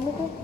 Anu tuh.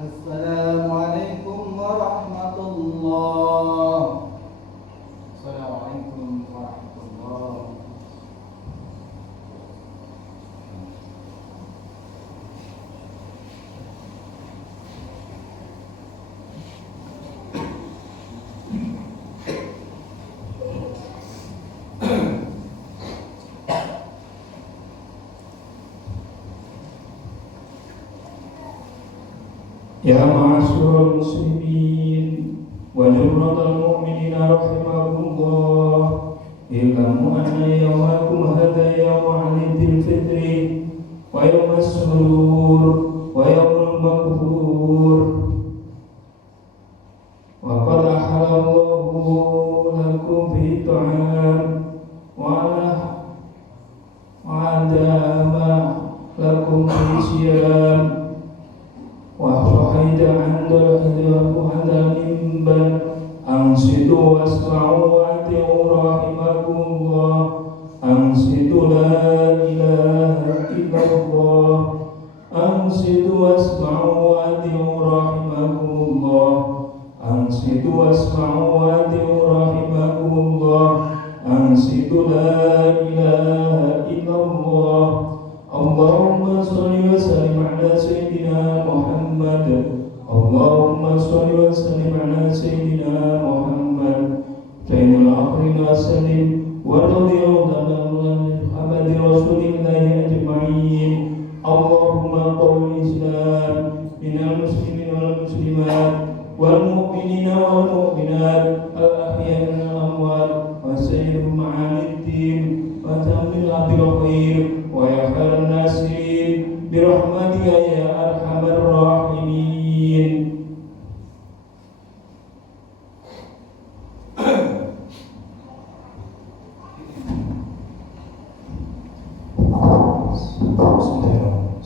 Assalamualaikum warahmatullahi. Assalamualaikum warahmatullahi. Ya ma'asyiral muslimin wa jumlatal mu'minina rahimakumullah, ilamu anna yawmakum hadha yawmu 'idil fitri wa yawmas surur wa yawmul maghfur wa qad halallahu lakum fi ta'am wa adama lakum fi siyam وحيد عند الحجاب على المنبر أنصتوا واسمعوا وأطيعوا رحمكم الله أنصتوا لا إله إلا الله أنصتوا واسمعوا وأطيعوا رحمكم الله أنصتوا واسمعوا وأطيعوا رحمكم الله أنصتوا لا إله إلا الله اللهم صل وسلم على سيدنا محمد اللهم صل وسلم على سيدنا محمد سيد الآخرين وسلم ورضي الله عن محمد رسول الله أجمعين اللهم قوم الإسلام من المسلمين والمسلمات والمؤمنين والمؤمنات الأحياء من الأموات وسيرهم عن الدين وتمم بالخير ويا خير الناصرين برحمتك يا أرحم الراحمين.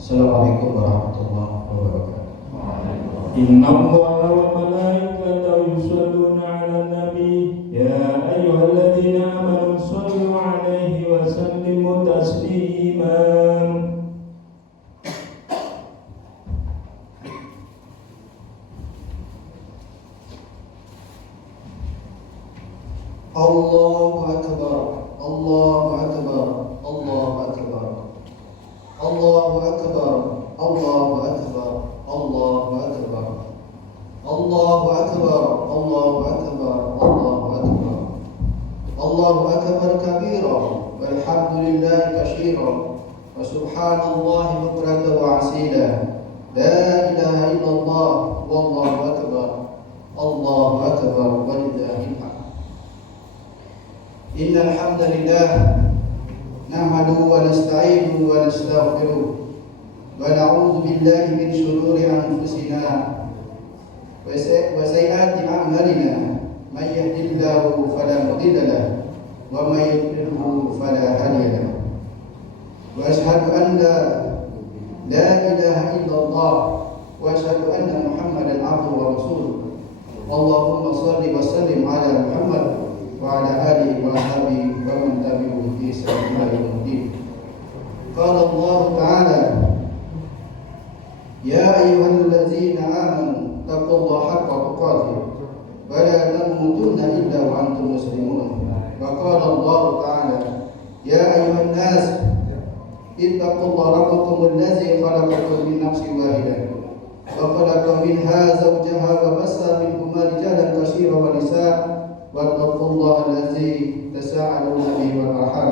Assalamualaikum warahmatullahi wabarakatuh. Inna Allaha wa malaikatahu yusholluna 'alan nabi ya ayyuhalladzina amanu shollu 'alaihi wa sallimu taslima. Allahu akbar, Allahu akbar, Allahu akbar, Allahu akbar, Allahu akbar, Allahu akbar, Allahu akbar, Allahu akbar, Allahu akbar, Allahu akbar kabira, walhamdulillahi katsira, wa subhanallahi bukratan wa asila, la ilaha illallah, wallahu akbar, Allahu akbar, walillahil hamd. Innal hamdalillah nahmaduhu wa nasta'inuhu wa nastaghfiruh wa na'udzu billahi min shururi anfusina wa sayyiati a'malina may yahdihillahu fala mudilla lahu wa may yudlilhu fala hadiya lahu wa ashhadu an la ilaha illallah wa ashhadu anna Muhammadan 'abduhu wa rasuluh. Allahumma shalli wa sallim ala Muhammad wa ala alihi wa ashabihi wa man tabi'ahum bi ihsan ila yaumil din. Qala Allah ta'ala ya ayyuhallazina amanu taqullaha haqqa tuqatih wa la tamutunna illa wa antum muslimun. ittaqullaha rabbakum allazi khalaqakum min nafsin wahidah wa khalaqa minha zawjaha wa bassa minhuma rijalan katsiran wa nisaa wattaqullaha allazi tasaaluna bihi wal arham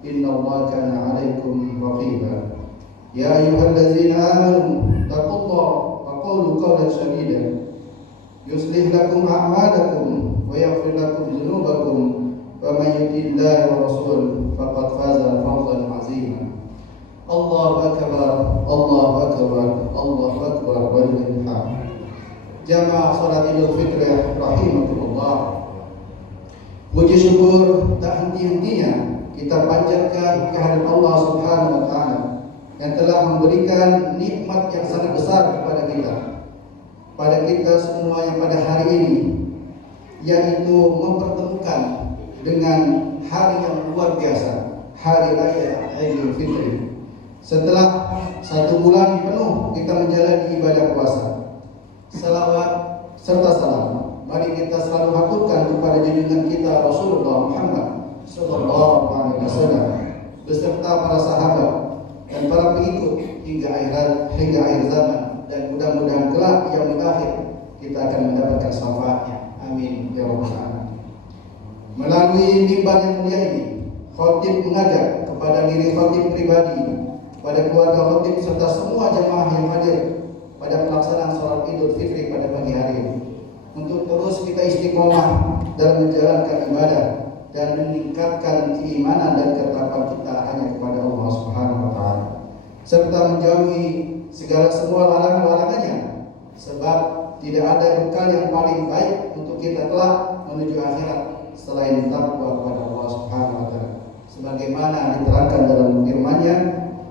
innallaha kana 'alaikum raqiba. Ya ayyuhallazina amanu taqullaha wa qulu qawlan sadida yuslih lakum a'malakum wa yaghfir lakum dhunubakum wa may yuti'illaha wa rasulahu faqad faza fawzan 'azima. Allahu akbar, Allahu akbar, Allahu akbar walillahil hamd. Jamaah salat Idul Fitri rahimakumullah. Puji syukur tak henti-hentinya kita panjatkan kehadirat Allah Subhanahu wa taala yang telah memberikan nikmat yang sangat besar kepada kita semua yang pada hari ini, yaitu mempertemukan dengan hari yang luar biasa, hari raya Idul Fitri. Setelah 1 bulan penuh kita menjalani ibadah puasa, salawat serta salam mari kita selalu haturkan kepada junjungan kita Rasulullah Muhammad sallallahu alaihi wasallam beserta para sahabat dan para pengikut hingga akhir zaman, dan mudah-mudahan kelak yaumul akhir kita akan mendapatkan syafaatnya. Amin ya rabbal alamin. Melalui mimbar yang mulia ini, khatib mengajak kepada diri khatib pribadi, pada keluarga khatib serta semua jamaah yang hadir pada pelaksanaan salat Idul Fitri pada pagi hari ini untuk terus kita istiqomah dalam menjalankan ibadah dan meningkatkan keimanan dan ketakwaan kita hanya kepada Allah Subhanahu wa taala, serta menjauhi segala semua larangan-larangannya, sebab tidak ada bekal yang paling baik untuk kita kelak menuju akhirat selain takwa kepada Allah Subhanahu wa taala, sebagaimana diterangkan dalam firman-Nya,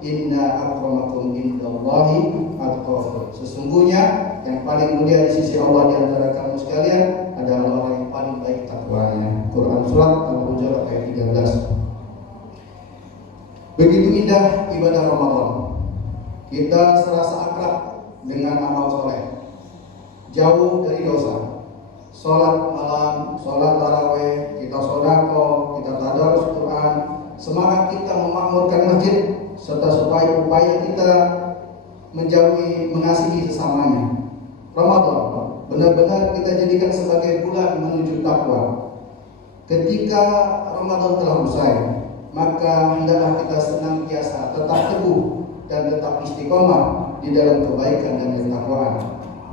inna akramakum indallahi atqakum. Sesungguhnya yang paling mulia di sisi Allah di antara kamu sekalian adalah orang yang paling baik takwanya. Quran surat Al-Hujurat ayat 13. Begitu indah ibadah Ramadan. Kita serasa akrab dengan amal soleh, jauh dari dosa. Sholat malam, sholat taraweh, kita sodako, kita tadarus Quran, semangat kita memakmurkan masjid, serta upaya kita menjauhi mengasihi sesamanya. Ramadan benar-benar kita jadikan sebagai bulan menuju takwa. Ketika Ramadan telah usai, maka hendaklah kita senantiasa tetap teguh dan tetap istiqomah di dalam kebaikan dan ketakwaan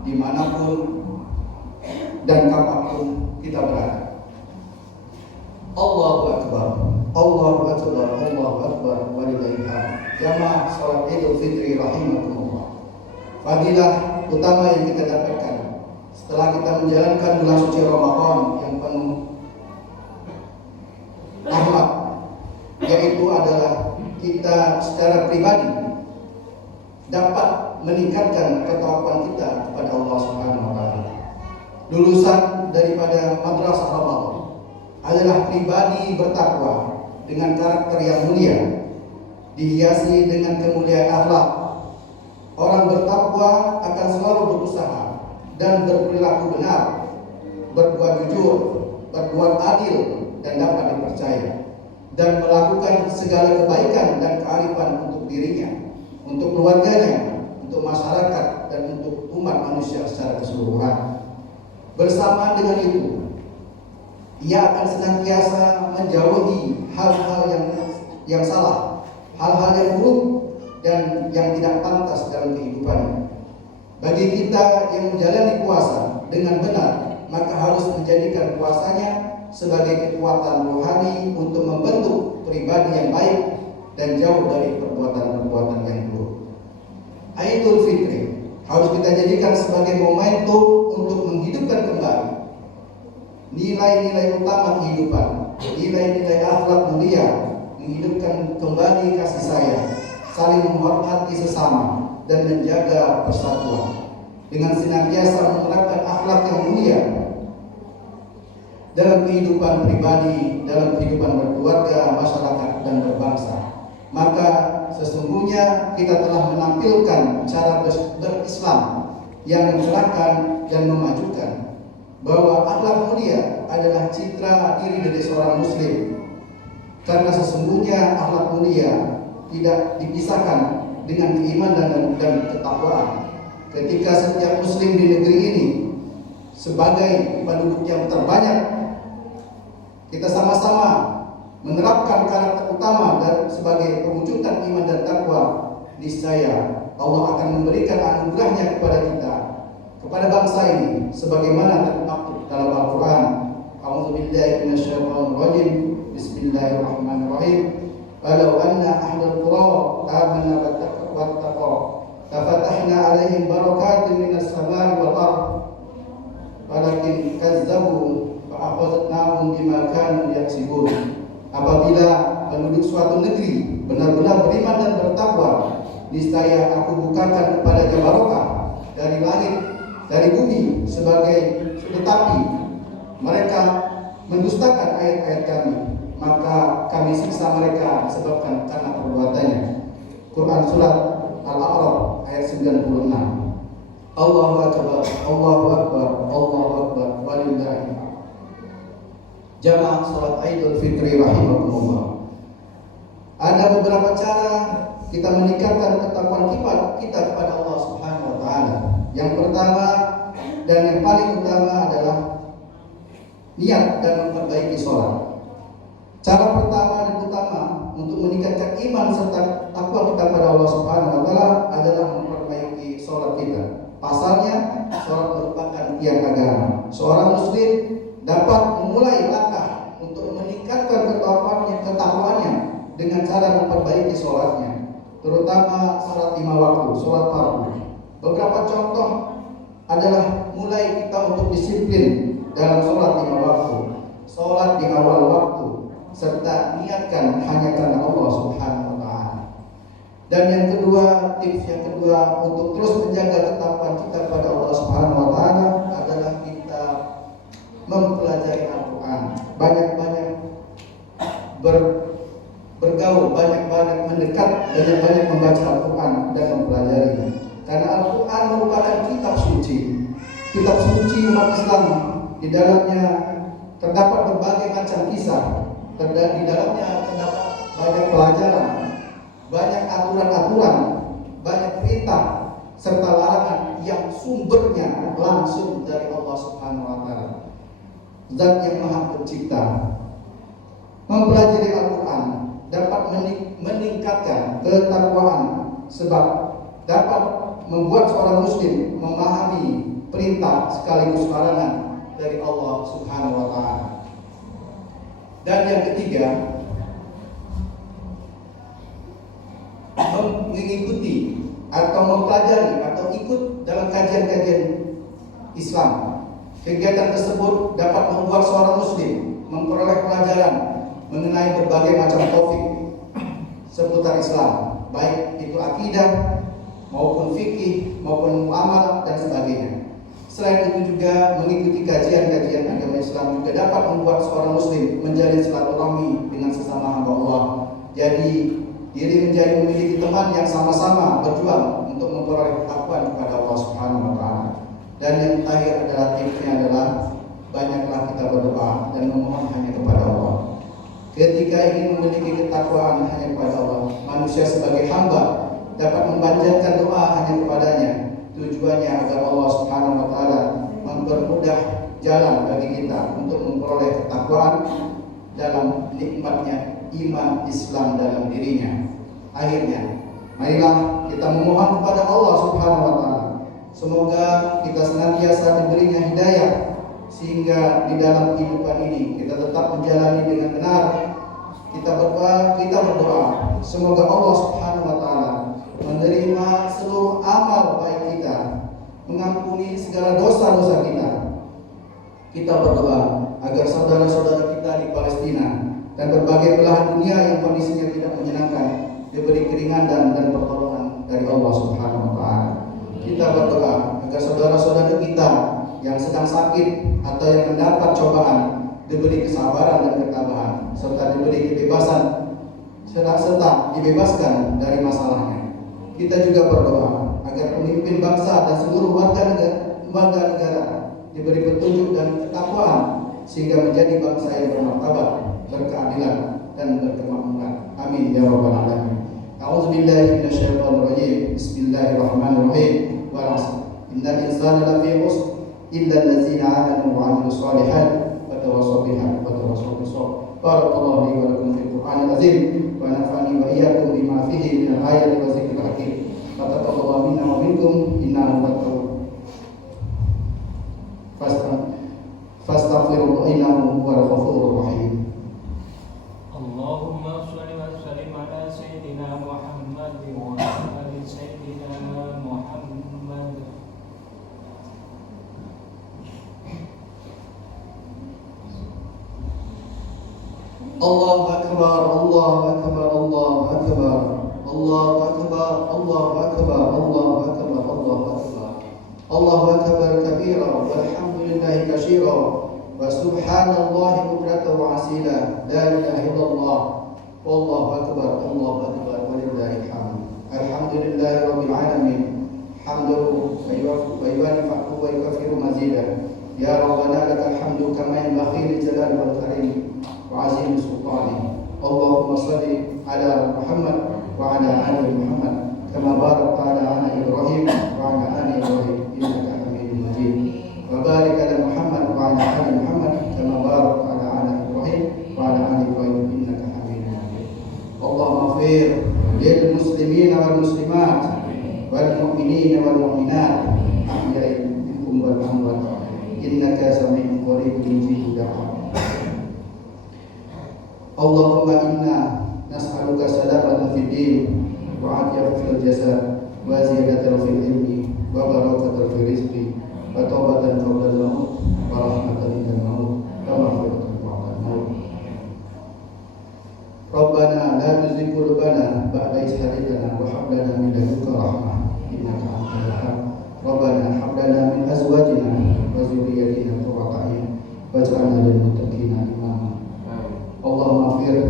dimanapun dan kapanpun kita berada. Allahu akbar, Allahu akbar, Allahu akbar walillahil hamd. Jamaah salat Idul Fitri rahimakumullah. Fadilah utama yang kita dapatkan setelah kita menjalankan bulan suci Ramadan yang penuh rahmat, yaitu adalah kita secara pribadi dapat meningkatkan ketakwaan kita kepada Allah Subhanahu wa taala. Lulusan daripada madrasah Ramadan adalah pribadi bertakwa dengan karakter yang mulia, dihiasi dengan kemuliaan akhlak. Orang bertakwa akan selalu berusaha dan berperilaku benar, berbuat jujur, berbuat adil dan dapat dipercaya, dan melakukan segala kebaikan dan kearifan untuk dirinya, untuk keluarganya, untuk masyarakat, dan untuk umat manusia secara keseluruhan. Bersama dengan itu, ia akan senantiasa menjauhi hal-hal yang salah, hal-hal yang buruk dan yang tidak pantas dalam kehidupannya. Bagi kita yang menjalani puasa dengan benar, maka harus menjadikan puasanya sebagai kekuatan rohani untuk membentuk pribadi yang baik dan jauh dari perbuatan-perbuatan yang buruk. Idul Fitri harus kita jadikan sebagai momentum untuk menghidupkan kembali nilai-nilai utama kehidupan, nilai-nilai akhlak mulia, menghidupkan kembali kasih sayang, saling menghormati sesama, dan menjaga persatuan dengan senantiasa menerapkan akhlak yang mulia dalam kehidupan pribadi, dalam kehidupan berkeluarga, masyarakat, dan berbangsa. Maka sesungguhnya kita telah menampilkan cara berislam yang mencerahkan dan memajukan, bahwa akhlak mulia adalah citra diri dari seorang muslim. Karena sesungguhnya akhlak mulia tidak dipisahkan dengan keimanan dan ketakwaan. Ketika setiap muslim di negeri ini sebagai penduduk yang terbanyak, kita sama-sama menerapkan karakter utama dan sebagai perwujudan iman dan takwa, niscaya Allah akan memberikan anugerahnya kepada kita, kepada bangsa ini, sebagaimana termaktub dalam Al-Quran. A'udzubillahi minasyaitonir rajim. Bismillahirrahmanirrahim. Walau anna ahlal qura amanu wattaqu lafatahna 'alaihim barakatin minas samai wal ardh walakin kazzabu fa akhadnahum bima kanu yaksibun. Apabila penduduk suatu negeri benar-benar beriman dan bertakwa, niscaya aku bukakan kepadanya barokah dari langit, dari bumi tetapi mereka mendustakan ayat-ayat kami, maka kami siksa mereka disebabkan karena perbuatannya. Quran surat Al-A'raf ayat 96. Allahu akbar, Allahu akbar, Allahu akbar, walillahi. Jamaah salat Idul Fitri rahimakumullah. Ada beberapa cara kita meningkatkan ketakwaan kita kepada Allah Subhanahu wa taala. Yang pertama dan yang paling utama adalah niat dan memperbaiki sholat. Cara pertama dan utama untuk meningkatkan iman serta takwa kita kepada Allah Subhanahu wa taala adalah memperbaiki sholat kita. Pasalnya, sholat merupakan tiang agama. Seorang muslim dapat memulai langkah untuk meningkatkan ketakwaannya dengan cara memperbaiki sholatnya, terutama sholat 5 waktu, sholat fardu. Beberapa contoh adalah mulai kita untuk disiplin dalam sholat 5 waktu, sholat di awal waktu, serta niatkan hanya karena Allah Subhanahu wa taala. Dan yang kedua, tips yang kedua untuk terus menjaga ketakwaan kita kepada Allah Subhanahu wa taala adalah kita mempelajari Al-Quran, banyak-banyak bergaul, banyak-banyak mendekat, banyak-banyak membaca Al-Quran dan mempelajarinya. Karena Al-Quran merupakan kitab suci umat Islam. Di dalamnya terdapat berbagai macam kisah, di dalamnya terdapat banyak pelajaran, banyak aturan-aturan, banyak perintah serta larangan yang sumbernya langsung dari Allah Subhanahu wa taala, Zat yang Maha Pencipta. Mempelajari Al-Quran dapat meningkatkan ketakwaan, sebab dapat membuat seorang muslim memahami perintah sekaligus larangan dari Allah Subhanahu wa taala. Dan yang ketiga, mengikuti atau mempelajari atau ikut dalam kajian-kajian Islam. Kegiatan tersebut dapat membuat seorang muslim memperoleh pelajaran mengenai berbagai macam topik seputar Islam, baik itu akidah maupun fikih maupun muamalah dan sebagainya. Selain itu juga mengikuti kajian-kajian agama Islam juga dapat membuat seorang muslim menjalin silaturahmi dengan sesama hamba Allah. Jadi diri menjadi memiliki teman yang sama-sama berjuang untuk memperoleh ketakwaan kepada Allah Subhanahu wa taala. Dan yang terakhir adalah tipsnya adalah banyaklah kita berdoa dan memohon hanya kepada Allah. Ketika ingin memiliki ketakwaan hanya kepada Allah, manusia sebagai hamba dapat memanjatkan doa hanya kepadanya. Tujuannya agar Allah Subhanahu wa taala mempermudah jalan bagi kita untuk memperoleh ketakwaan dalam nikmatnya iman Islam dalam dirinya. Akhirnya, marilah kita memohon kepada Allah Subhanahu wa taala, semoga kita senantiasa diberinya hidayah sehingga di dalam kehidupan ini kita tetap menjalani dengan benar. Kita berdoa semoga Allah Subhanahu wa taala menerima seluruh amal baik kita, mengampuni segala dosa-dosa kita. Kita berdoa agar saudara-saudara kita di Palestina dan berbagai belahan dunia yang kondisinya tidak menyenangkan diberi keringanan dan pertolongan dari Allah Subhanahu wa taala. Kita berdoa agar saudara-saudara kita yang sedang sakit atau yang mendapat cobaan diberi kesabaran dan ketabahan serta diberi kebebasan serta dibebaskan dari masalahnya. Kita juga berdoa agar pemimpin bangsa dan seluruh warga negara diberi petunjuk dan ketakwaan sehingga menjadi bangsa yang bermartabat, berkeadilan dan berkemakmuran. Amin ya rabbal alamin. A'udzu billahi minasyaitonir rajim. Bismillahirrahmanirrahim. Wal 'asr. Innal insana lafi khusr illa allazina amanu wa 'amilus shalihat wa tawassaw bil haqqi wa tawassaw bis sabr. Barakallahu li wa lakum fil Qur'anil azim wa nafa'ani wa iyyakum bima fihi minal ayati wa dzikril hakim. Taqabbalallahu minna wa minkum innahu fastaghfirullah innahu huwal ghafurur rahim. Allahumma shalli wa sallim ala sayyidina Muhammad wa ala ali sayyidina Muhammad. Allahu akbar, Allahu akbar, Allahu akbar, Allahu akbar, Allahu akbar, Allahu akbar, Allahu akbar, Allahu akbar kabira, walhamdulillahi katsira, wa subhanallahi bukratan wa asila, la ilaha illallah, wallahu akbar, walillahil hamd. Alhamdulillahi rabbil alamin, hamduhu wa yuwafiqu wa yukafiru mazidah. Ya Rabbana lakal hamdu kama yanbaghi li jalali wal karim wa azimi sultani. Allahumma salli ala Muhammad wa ala ali Muhammad kama barakta ala ali Ibrahim wa ala ali Ibrahim innaka Hamidum Majid. Wa barik ala Muhammad wa ala ali Muhammad kama barakta ala ali Ibrahim wa ala ali Ibrahim innaka Hamidum Majid. Allahumma ighfir lil muslimin wal muslimat wal mu'minin wal mu'minat ahya'i minhum wal amwat innaka sami'un qaribun mujibud da'wat. Allahumma inna nas'aluka salamatan fid din wa 'afiyatan fil jasad wa ziyadatan fil ilmi wa barakatan fil rizqi wa taubatan qabla al-maut wa rahmatan inda al-maut wa maghfiratan ba'da al-maut. Rabbana la tuzigh qulubana ba'da idh hadaytana wa hab lana min ladunka rahmah innaka antal wahhab. Rabbana hab lana min azwajina wa dhurriyyatina qurrata a'yun waj'alna lil muttaqina imama. Allahumma fir,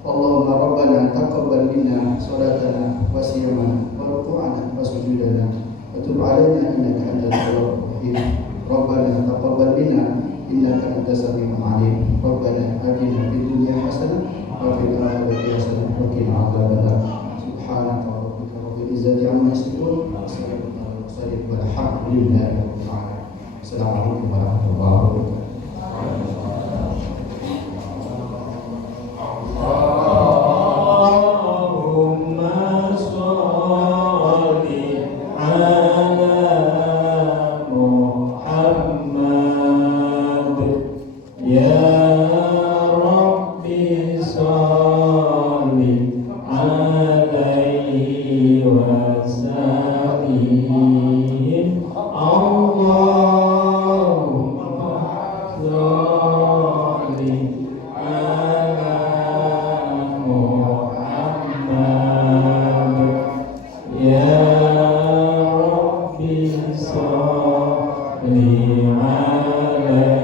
Allahumma Rabbana taqabbal minna salatana wa siyamana wa ruku'ana wa sujudana wa tub 'alaina innaka antat tawwabur rahim. Rabbana taqabbal minna innaka antas samiul 'alim. Rabbana atina fid dunya hasanah wa fil akhirati hasanah wa qina adzabannar. Subhanaka rabbika rabbil izzati 'amma yasifun wa salamun 'alal mursalin walhamdulillahi rabbil alamin. Assalamualaikum warahmatullahi wabarakatuh. Allahumma sholli ala Muhammad. Ya Rabbi sholli alaihi wa sallim. Allahumma sholli ala Muhammad. Ya Rabbi sholli alaihi